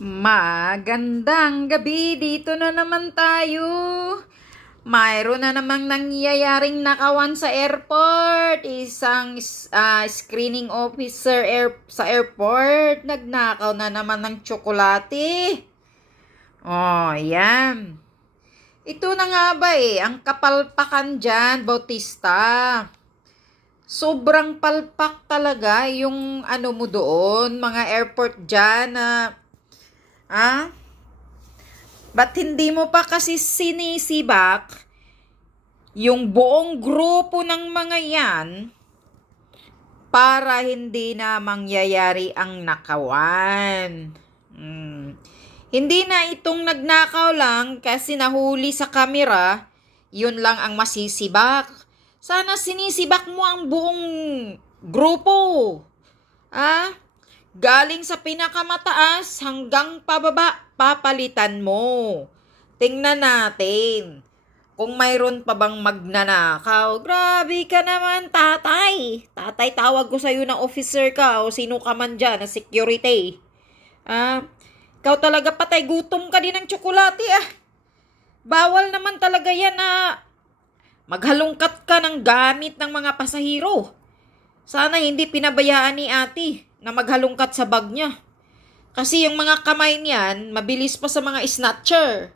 Magandang gabi, dito na naman tayo. Mayroon na namang nangyayaring nakawan sa airport. Isang screening officer sa airport nagnakaw na naman ng tsokolate. Oh, yan. Ito na nga ba ang kapalpakan dyan, Bautista. Sobrang palpak talaga yung ano mo doon, mga airport dyan na ba't hindi mo pa kasi sinisibak yung buong grupo ng mga yan para hindi na mangyayari ang nakawan? Hindi na itong nagnakaw lang kasi nahuli sa kamera, yun lang ang masisibak. Sana sinisibak mo ang buong grupo. Galing sa pinakamataas hanggang pababa, papalitan mo. Tingnan natin kung mayroon pa bang magnanakaw. Grabe ka naman, tatay. Tatay, tawag ko sa'yo na officer ka o sino ka man dyan na security. Ikaw talaga patay, gutom ka din ng tsokolate Bawal naman talaga yan na maghalongkat ka ng gamit ng mga pasahero. Sana hindi pinabayaan ni ate na maghalongkat sa bag niya. Kasi yung mga kamay niyan, mabilis pa sa mga snatcher.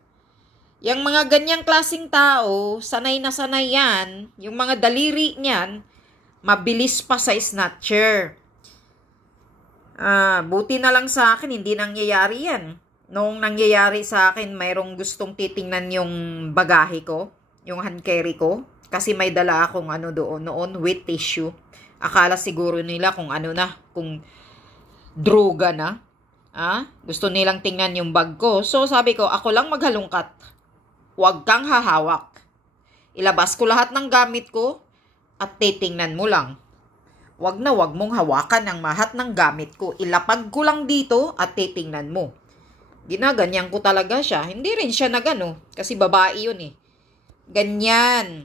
Yung mga ganyang klaseng tao, sanay na sanay yan. Yung mga daliri niyan, mabilis pa sa snatcher. Buti na lang sa akin, hindi nangyayari yan. Noong nangyayari sa akin, mayroong gustong titingnan yung bagahe ko, yung hand carry ko. Kasi may dala akong noon, wet tissue. Akala siguro nila kung kung droga na. Gusto nilang tingnan yung bag ko. So sabi ko, ako lang maghalongkat. Huwag kang hahawak. Ilabas ko lahat ng gamit ko at titingnan mo lang. Huwag mong hawakan ang lahat ng gamit ko. Ilapag ko lang dito at titingnan mo. Ginaganyan ko talaga siya. Hindi rin siya kasi babae yun Ganyan.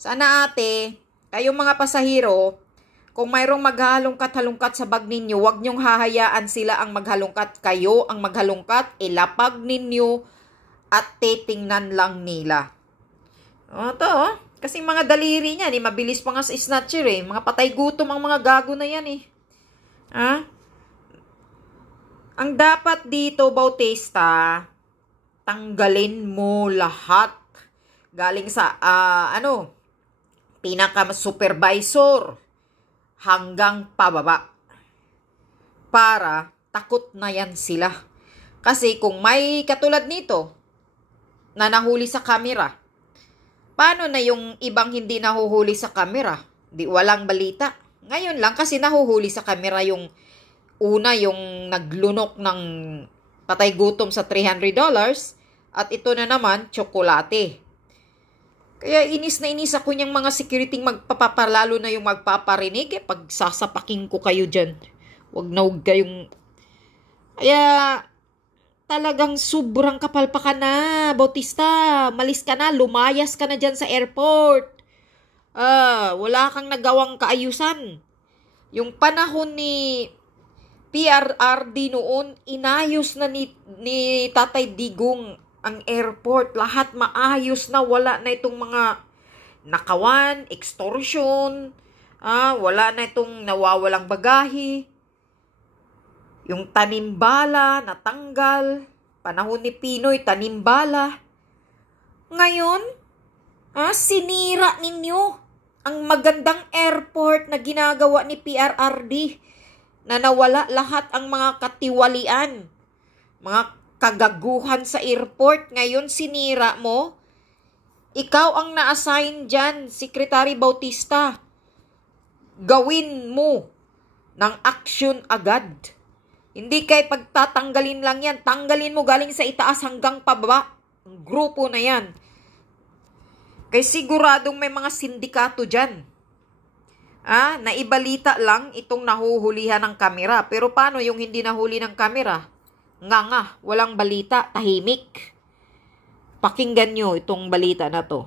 Sana ate, kayong mga pasahero, kung mayroong maghalongkat-halongkat sa bag ninyo, huwag niyong hahayaan sila ang maghalongkat. Kayo ang maghalongkat, ilapag ninyo at titingnan lang nila. Kasi mga daliri niyan, mabilis pa nga sa snatcher Mga patay gutom ang mga gago na yan Ang dapat dito, Bautista, tanggalin mo lahat. Galing sa, pinaka-supervisor hanggang pababa. Para takot na yan sila. Kasi kung may katulad nito na nahuli sa kamera, paano na yung ibang hindi nahuhuli sa kamera? Walang balita. Ngayon lang kasi nahuhuli sa kamera yung una, yung naglunok ng patay gutom sa $300 at ito na naman, tsokolate. Kaya inis na inis ako niyang mga security magpapalalo na yung magpaparinig. Pag sasapaking ko kayo dyan, huwag kayong... Kaya talagang sobrang kapalpakan na, Bautista. Malis ka na, lumayas ka na dyan sa airport. Wala kang nagawang kaayusan. Yung panahon ni PRRD noon, inayos na ni Tatay Digong ang airport. Lahat maayos na, wala na itong mga nakawan, extortion, wala na itong nawawalang bagahe. Yung tanimbala, natanggal. Panahon ni Pinoy, tanimbala. Ngayon, sinira ninyo ang magandang airport na ginagawa ni PRRD na nawala lahat ang mga katiwalian, mga kagaguhan sa airport. Ngayon sinira mo. Ikaw ang na-assign dyan, Secretary Bautista. Gawin mo ng action agad. Hindi kay pagtatanggalin lang yan. Tanggalin mo galing sa itaas hanggang pababa. Ang grupo na yan. Kay siguradong may mga sindikato dyan. Naibalita lang itong nahuhulihan ng kamera. Pero paano yung hindi nahuli ng kamera? Nga, walang balita, tahimik. Pakinggan nyo itong balita na to.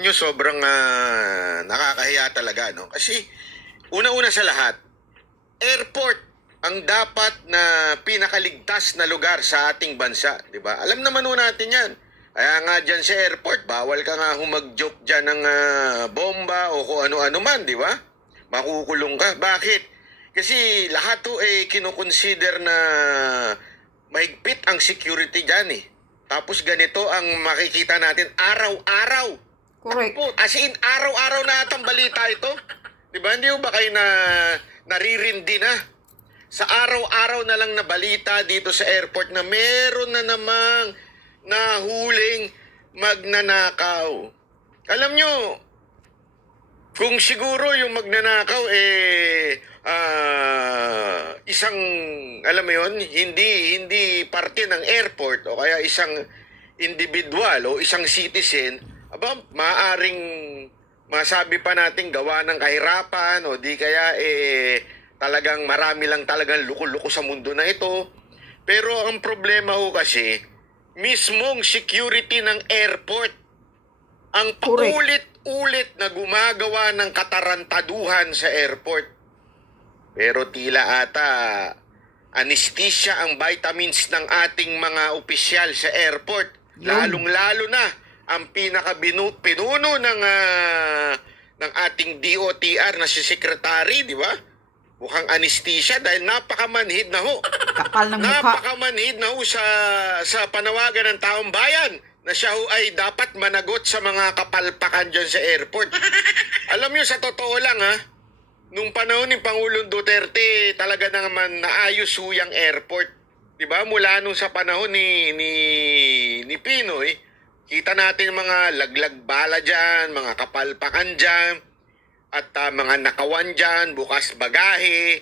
Sobrang nakakahiya talaga, Kasi una-una sa lahat, airport, ang dapat na pinakaligtas na lugar sa ating bansa, di ba? Alam naman ho natin yan. Kaya nga dyan sa airport, bawal ka nga humag-joke dyan ng bomba o kung ano-ano man, di ba? Makukulong ka. Bakit? Kasi lahat to kinukonsider na mahigpit ang security dyan eh. Tapos ganito ang makikita natin araw-araw. Correct. As in, araw-araw na atang balita ito. Di ba? Hindi ba kayo naririndi na? Sa araw-araw na lang na balita dito sa airport na meron na namang nahuling magnanakaw. Alam nyo, kung siguro yung magnanakaw isang, alam mo yun, hindi parte ng airport o kaya isang individual o isang citizen, maaaring masabi pa natin gawa ng kahirapan o di kaya talagang marami lang talagang luko-luko sa mundo na ito. Pero ang problema ho kasi, mismong security ng airport ang paulit-ulit na gumagawa ng katarantaduhan sa airport. Pero tila ata anesthesia ang vitamins ng ating mga opisyal sa airport. Lalong-lalo na ang pinaka-pinuno ng ating DOTR na si Secretary, di ba? Mukhang anesthesia dahil napakamanhid na ho. Kapal ng mukha. Napakamanhid na ho sa panawagan ng taong bayan na siya ho ay dapat managot sa mga kapalpakan dyan sa airport. Alam nyo, sa totoo lang nung panahon ni Pangulong Duterte, talaga naman naayos ho yung airport. Diba? Mula nung sa panahon ni Pinoy, kita natin mga laglag bala dyan, mga kapalpakan dyan, at mga nakawan dyan, bukas bagahe.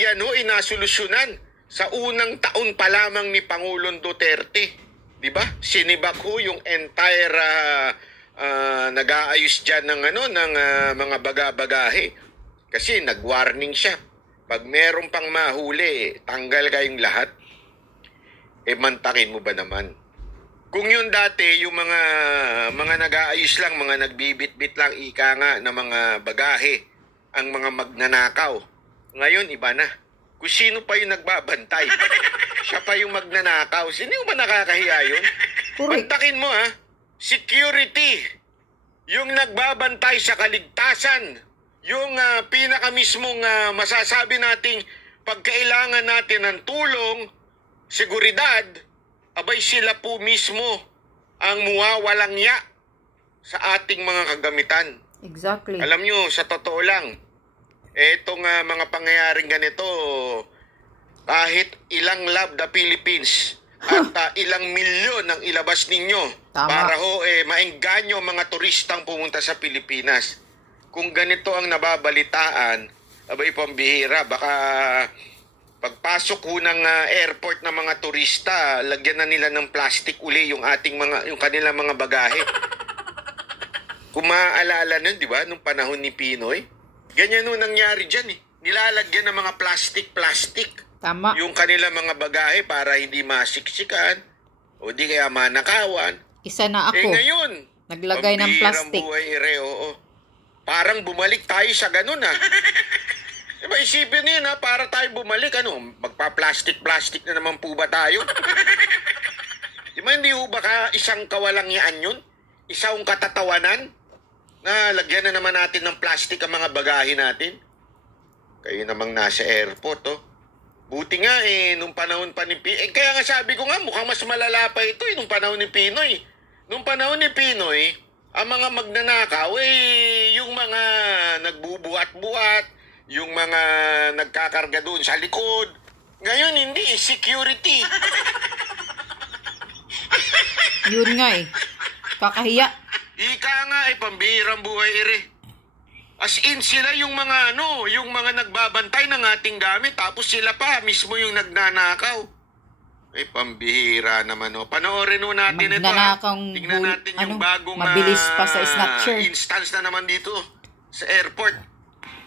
Yan ho, inasolusyonan sa unang taon pa lamang ni Pangulong Duterte. Diba? Sinibak ho yung entire nag-aayos dyan ng mga bagabagahe. Kasi nag-warning siya. Pag meron pang mahuli, tanggal kayong lahat. Mantakin mo ba naman? Kung yun dati, yung mga nag-aayos lang, mga nagbibit-bit lang, ika nga na mga bagahe, ang mga magnanakaw. Ngayon, iba na. Kung sino pa yung nagbabantay, siya pa yung magnanakaw. Sino ba nakakahiya yun? Mantakin mo security, yung nagbabantay sa kaligtasan, yung pinakamismong masasabi nating pagkailangan natin ng tulong, seguridad, abay sila po mismo ang muwawalang ya sa ating mga kagamitan. Exactly. Alam nyo, sa totoo lang, etong mga pangyayaring ganito, kahit ilang love the Philippines at ilang milyon ang ilabas ninyo. Tama. Para ho maengganyo mga turistang pumunta sa Pilipinas. Kung ganito ang nababalitaan, abay pambihira, baka pagpasok ho ng airport ng mga turista, lagyan na nila ng plastic uli yung kanilang mga bagahe. Kung maaalala nun, di ba, nung panahon ni Pinoy, ganyan nung nangyari dyan Nilalagyan ng mga plastic. Tama. Yung kanilang mga bagahe para hindi masiksikan o di kaya manakawan. Isa na ako. Ngayon, naglagay ng plastic. Buhay, parang bumalik tayo sa ganun Diba, isipin niyo para tayo bumalik, magpa-plastic na naman po ba tayo? Diba, hindi ho baka isang kawalangyaan yun? Isang katatawanan? Na lagyan na naman natin ng plastic ang mga bagahe natin? Kayo namang nasa airport, Buti nga nung panahon pa ni Pinoy. Kaya nga sabi ko nga, mukhang mas malala pa ito nung panahon ni Pinoy. Nung panahon ni Pinoy, ang mga magnanakaw, yung mga nagbubuhat-buhat, yung mga nagkakarga doon sa likod. Ngayon, hindi. Security. Yun nga Kakahiya. Ika nga pambihirang buhay As in, sila yung mga nagbabantay ng ating gamit, tapos sila pa mismo yung nagnanakaw. Pambihira naman Panoorin natin ito Tingnan natin yung bagong mabilis pa sa snatcher. Instance na naman dito sa airport.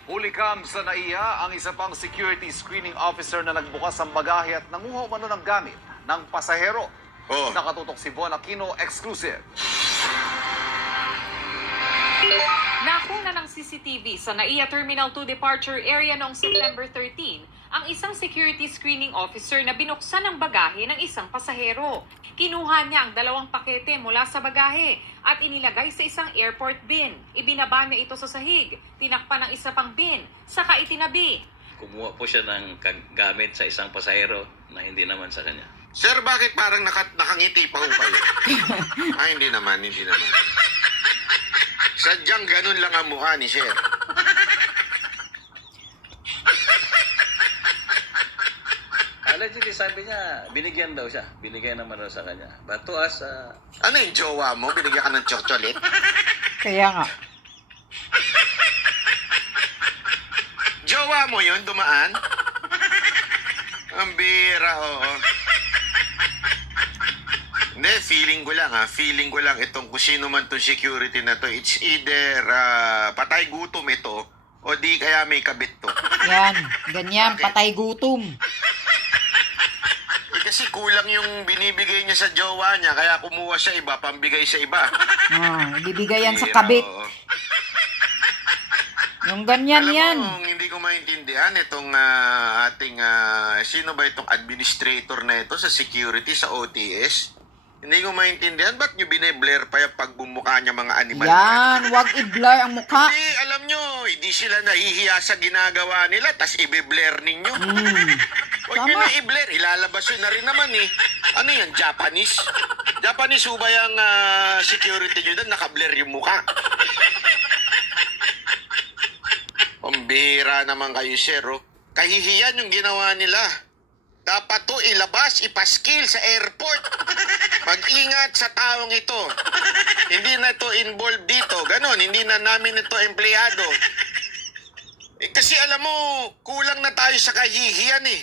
Hulikam sa NAIA ang isa pang security screening officer na nagbukas ng bagahe at nanguha umano ng gamit ng pasahero. Nakatutok si Bon Aquino, exclusive. Nakuna ng CCTV sa NAIA Terminal 2 departure area noong September 13 ang isang security screening officer na binuksan ang bagahe ng isang pasahero. Kinuha niya ang 2 pakete mula sa bagahe at inilagay sa isang airport bin. Ibinaba niya ito sa sahig, tinakpan ng isa pang bin, saka itinabi. Kumuha po siya ng gamit sa isang pasahero na hindi naman sa kanya. Sir, bakit parang nakangiti pa ho kayo? Hindi naman. Sadyang ganun lang ang mukha ni Sir. Allegedly, sabi niya, binigyan daw siya. Binigyan naman daw sa kanya. But to us, Ano yung jowa mo? Binigyan ka ng chocolate? Kaya nga. Jowa mo yun, dumaan? Ang bira, oo. Hindi, feeling ko lang itong kung sino man itong security na to, it's either patay gutom ito o di kaya may kabit to. Yan. Ganyan. Bakit? Patay gutom. Kasi kulang yung binibigay niya sa jowa niya, kaya kumuha siya iba, pambigay sa iba. Ibibigay yan sa Bira, kabit. oo. Yung ganyan Alam yan. mo, hindi ko maintindihan itong ating, sino ba itong administrator na ito sa security, sa OTS? Hindi ko maintindihan, ba't nyo bine-blur pa yung pagbumukha niya mga animal? Yan. Huwag i-blur ang mukha. Hindi, alam nyo, hindi sila nahihiya sa ginagawa nila, tas i-blur ninyo. Huwag nyo Tama. na i-blur, ilalabas yun na rin naman eh. Ano yan, Japanese? Japanese ho ba yung security nyo doon, naka-blur yung mukha? Pambira naman kayo, sir. Oh. Kahihiyan yung ginawa nila. Dapat to ilabas, ipaskil sa airport. Mag-ingat sa taong ito. Hindi na to involved dito. Ganon, hindi na namin ito empleyado. Kasi alam mo, kulang na tayo sa kahihiyan eh.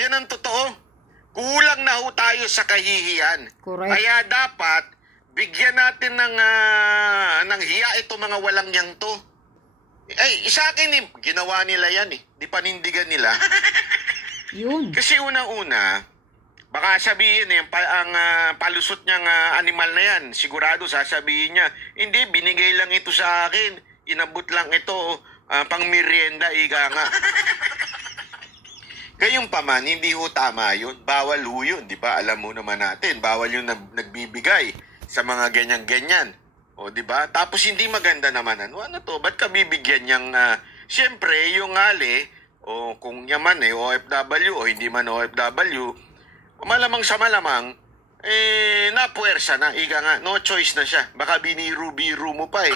Yan ang totoo. Kulang na ho tayo sa kahihiyan. Correct. Kaya dapat, bigyan natin ng hiya ito mga walang yang to. Sa akin eh, ginawa nila yan eh. Di panindigan nila. Yun. Kasi unang-una, baka sabihin eh, ang palusot niyang animal na yan, sigurado sasabihin niya, hindi, binigay lang ito sa akin, inabot lang ito, pang merienda, ika nga. Gayong pa man, hindi ho tama yun. Bawal ho yun, di ba? Alam mo naman natin, bawal yung nagbibigay sa mga ganyan-ganyan. O, di ba? Tapos hindi maganda naman. Ano to? Ba't ka bibigyan niyang, siyempre, yung ngali, o kung yaman OFW o hindi man OFW, malamang sa malamang, napuwersa na. Ika nga, no choice na siya. Baka biniru-biru mo pa eh.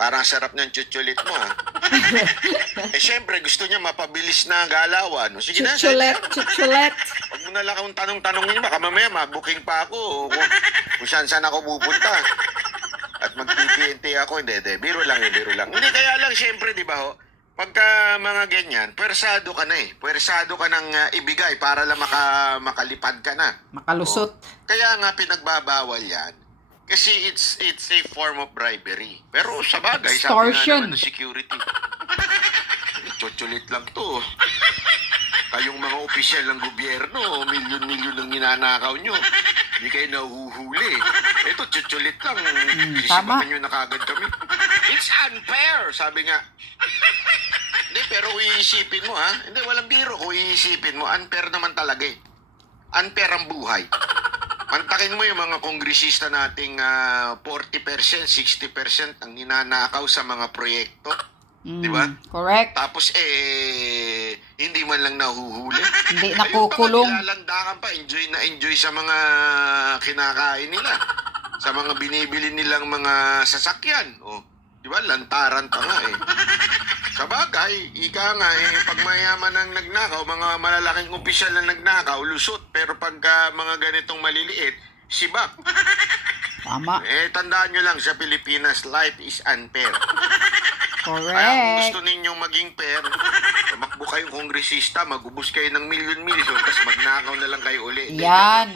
Parang sarap ng chuchulit mo ha. Siyempre, gusto niya mapabilis na galawan. O, sige na, Chuchulet. Huwag mo na lang akong tanong-tanongin niyo. Baka mamaya mabuking pa ako. O kung saan ako pupunta. At mag-TNT ako. Hindi. Biro lang. Hindi, kaya lang, siyempre, di ba ho? Pagka mga ganyan, pwersado ka na eh. Pwersado ka ng ibigay para lang makalipad ka na. Makalusot. Kaya nga pinagbabawal yan. Kasi it's a form of bribery. Pero sa bagay, sabi nga Extortion. naman ng security, chuchulit lang to. Kayong mga opisyal ng gobyerno, milyon-milyon ang ninanakaw nyo. Hindi kayo nahuhuli. Ito, chuchulit lang. Tama. Sisipakan nyo na kagad kami. It's unfair, sabi nga. Hindi, pero kung iisipin mo ha, hindi, walang biro. Kung iisipin mo, unfair naman talaga eh. Unfair ang buhay. Mantakin mo yung mga kongresista nating 40%, 60% ang ninanakaw sa mga proyekto. Di ba? Correct. Tapos hindi man lang nahuhuli. Hindi nakukulong. Nilalandakan pa, enjoy sa mga kinakain nila. Sa mga binibili nilang mga sasakyan. O, di ba? Lantaran pa nga eh. Sa bagay, ika nga pag mayaman ang nagnakaw, mga malalaking opisyal na nagnakaw, lusot. Pero pagka mga ganitong maliliit, sibak. Tama. Tandaan nyo lang, sa Pilipinas, life is unfair. Kaya kung Correct. gusto ninyong maging fair, tumakbo kayong kongresista, magubos kayo ng milyon-milyon, tapos magnakaw na lang kayo uli. Yan.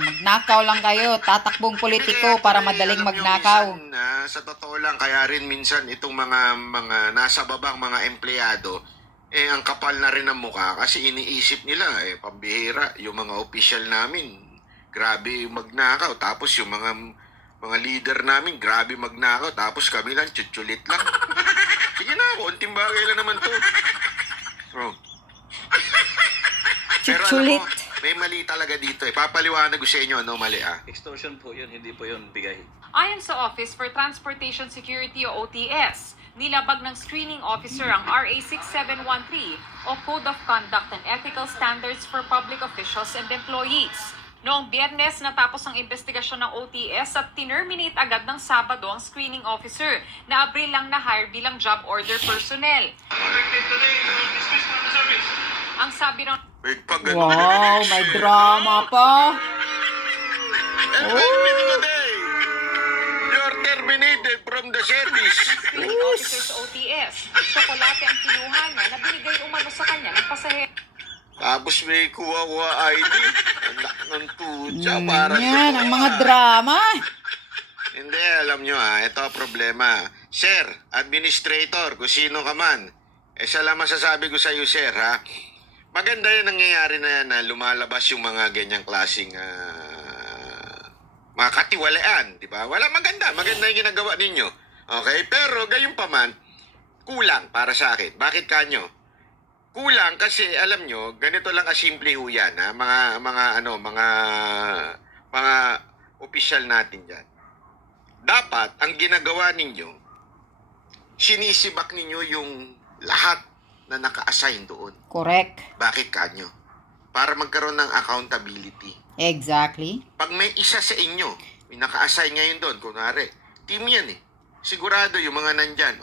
Magnakaw lang kayo. Tatakbong politiko para madaling magnakaw. Minsan, sa totoo lang, kaya rin minsan itong mga nasa babang mga empleyado, ang kapal na rin ang mukha kasi iniisip nila, pambihira, yung mga opisyal namin, grabe magnakaw. Tapos yung mga leader namin, grabe magnakaw. Tapos kami lang, chuchulit lang. Sige na, konting bagay lang naman to. Bro, Pero Chuchulit. alam mo, may mali talaga dito eh. Papaliwanag ko sa inyo, ano mali Extortion po yun, hindi po yun bigay. Ayon sa Office for Transportation Security o OTS, nilabag ng screening officer ang RA 6713 o Code of Conduct and Ethical Standards for Public Officials and Employees. Noong Biyernes, natapos ang investigasyon ng OTS at tinerminate agad ng Sabado ang screening officer na Abril lang na-hire bilang job order personnel. Ang sabi ng Wow, may drama pa. Employment today. You're terminated from the service. screening officer sa OTS, tsokolate ang kinuha niya na binigay umano sa kanya ng pasahero. Tapos may kuha-kuha ID. Anak ng tutsa. Parang Yan, ang mga drama. Hindi, alam nyo ito ang problema. Sir, administrator, kung sino ka man, isa lang masasabi ko sa iyo, sir, ha? Maganda yung nangyayari na yan na lumalabas yung mga ganyang klaseng mga katiwalaan, di ba? Wala, maganda yung ginagawa ninyo. Okay? Pero gayon pa man, kulang para sa akin. Bakit kanyo? Kulang kasi alam nyo, ganito lang kasimple ho yan, ha? Mga opisyal natin dyan. Dapat, ang ginagawa ninyo, sinisibak ninyo yung lahat na naka-assign doon. Correct. Bakit kanyo? Para magkaroon ng accountability. Exactly. Pag may isa sa inyo, may naka-assign ngayon doon, kunwari, team yan eh. Sigurado yung mga nandyan,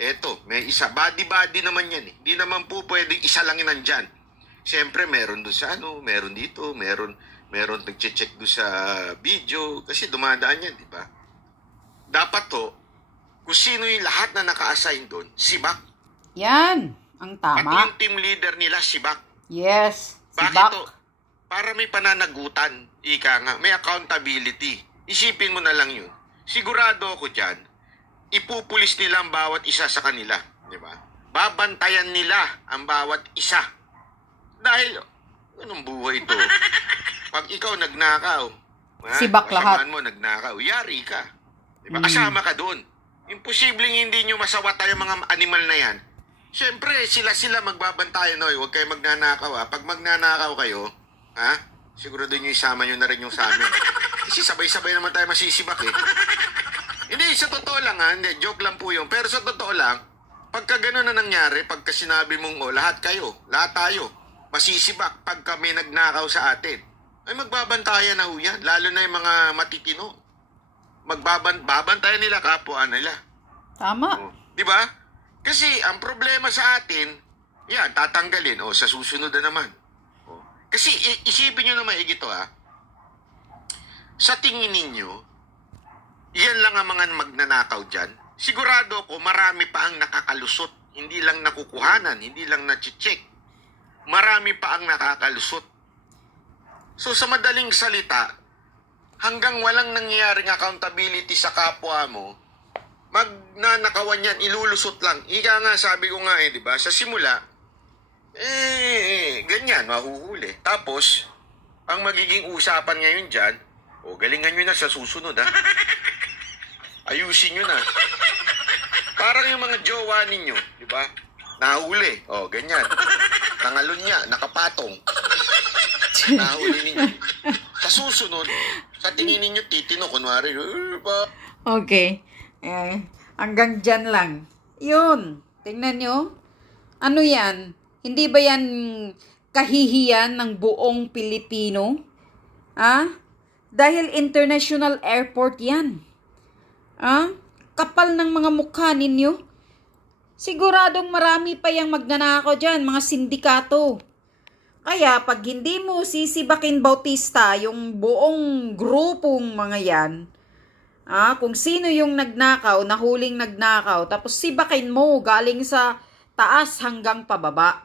eto, may isa, body naman yan eh. Hindi naman po pwedeng isa lang yung nandyan. Siyempre, meron doon sa meron dito, meron nag-check doon sa video, kasi dumadaan yan, di ba? Dapat kung sino yung lahat na naka-assign doon, sibak. Yan, ang Pati tama. yung team leader nila, sibak. Yes, Bakit sibak. Para may pananagutan, ika nga, may accountability. Isipin mo na lang yun. Sigurado ako dyan, ipupulis nila ang bawat isa sa kanila. Di ba? Babantayan nila ang bawat isa. Dahil, anong buhay ito? Pag ikaw nagnakaw, Sibak lahat. kasamaan mo nagnakaw, yari ka. Di ba? Kasama ka doon. Imposibleng hindi nyo masawata yung mga animal na yan. Siyempre, sila magbabantayan. Huwag kayo magnanakaw. Pag magnanakaw kayo, sigurado nyo isama nyo na rin yung sa amin. Kasi sabay-sabay naman tayo masisibak eh. Hindi, sa totoo lang hindi, joke lang po yun. Pero sa totoo lang, pagka gano'n na nangyari, pagka sinabi mong, lahat tayo, masisibak pagka may nagnakaw sa atin, ay magbabantayan na ho yan. Lalo na yung mga matitino. Babantayan nila kapwa nila. Tama. Di ba? Kasi ang problema sa atin, yan, tatanggalin. Sa susunod na naman. Kasi isipin nyo naman ito sa tingin ninyo, yan lang ang mga magnanakaw dyan. Sigurado ko marami pa ang nakakalusot. Hindi lang nakukuhanan, hindi lang na-check. Marami pa ang nakakalusot. So sa madaling salita, hanggang walang nangyayaring accountability sa kapwa mo, magnanakawan yan, ilulusot lang. Ika nga, sabi ko nga di ba, sa simula, ganyan, mahuhuli. Tapos, ang magiging usapan ngayon dyan, galingan nyo na sa susunod, ayusin nyo na. Parang yung mga jowa ninyo, di ba? Nahuli, ganyan. Nangalon niya, nakapatong. Nahuli ninyo. Sa susunod, sa tingin ninyo, titino, kunwari, Okay. Hanggang dyan lang. Yun. Tingnan nyo. Ano yan? Hindi ba yan kahihiyan ng buong Pilipino? Dahil international airport yan. Kapal ng mga mukha ninyo. Siguradong marami pa yung magnanakaw dyan, mga sindikato. Kaya pag hindi mo sisibakin Bautista, yung buong grupong mga yan, kung sino yung nagnakaw, nahuling nagnakaw, tapos sibakin mo galing sa taas hanggang pababa.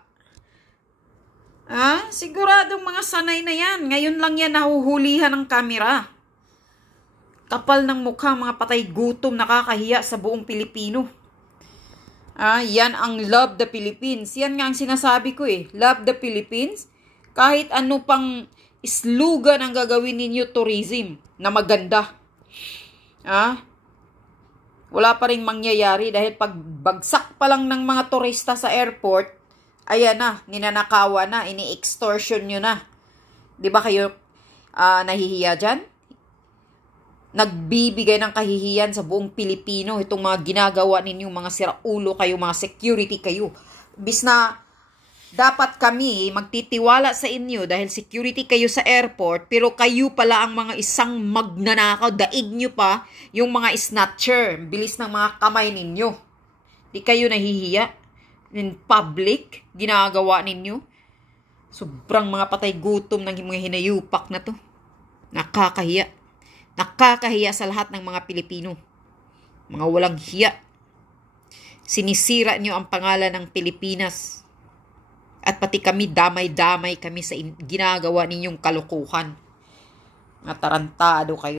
Siguradong mga sanay na yan. Ngayon lang yan nahuhulihan ng kamera. Kapal ng mukha, mga patay gutom, nakakahiya sa buong Pilipino. Yan ang Love the Philippines. Yan nga ang sinasabi ko Love the Philippines. Kahit ano pang slogan ang gagawin ninyo, tourism, na maganda. Wala pa rin mangyayari dahil pag bagsak pa lang ng mga turista sa airport, Ayan na, ninanakawa na, ini-extortion nyo na. Di ba kayo nahihiya dyan? Nagbibigay ng kahihiyan sa buong Pilipino itong mga ginagawa ninyong mga siraulo kayo, mga security kayo. Bis na dapat kami magtitiwala sa inyo dahil security kayo sa airport, pero kayo pala ang mga isang magnanakaw, daig nyo pa yung mga snatcher, bilis ng mga kamay ninyo. Di kayo nahihiya? In public, ginagawa ninyo. Sobrang mga patay gutom ng mga hinayupak na to. Nakakahiya. Nakakahiya sa lahat ng mga Pilipino. Mga walang hiya. Sinisira nyo ang pangalan ng Pilipinas. At pati kami, damay-damay kami sa ginagawa ninyong kalukuhan. Mga tarantado kayo.